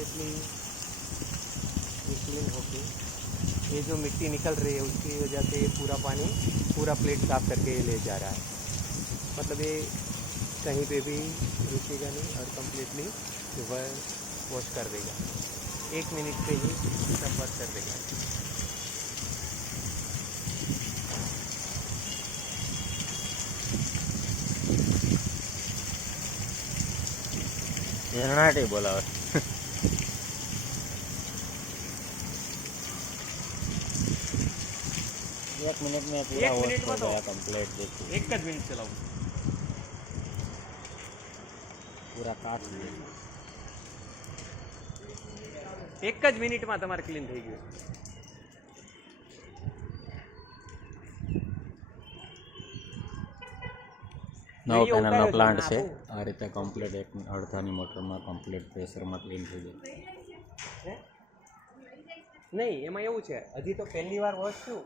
Completely clean होके ये जो मिट्टी निकल रही है उसकी वजह से ये पूरा पानी पूरा प्लेट साफ करके ये ले जा रहा है। मतलब ये कहीं पे भी रुकेगा नहीं और कम्प्लीटली वॉश कर देगा। 1 मिनट पे ही सब वर्क कर देगा। એનાટે બોલાવે 1 मिनट में पूरा 1 वॉश मिनट हो में तो गया कंप्लीट। देखिए एक જ મિનિટ ચલાવું पूरा काट लिए। એક જ મિનિટમાં તમારે ક્લીન થઈ ગયું। નવો પેનલનો પ્લાન્ટ છે આ રીતે કમ્પ્લીટ એક અડધાની મોટરમાં કમ્પ્લીટ પ્રેશરમાં ક્લીન થઈ જાય। નહીં એમાં એવું છે હજી તો પહેલી વાર વોશ છું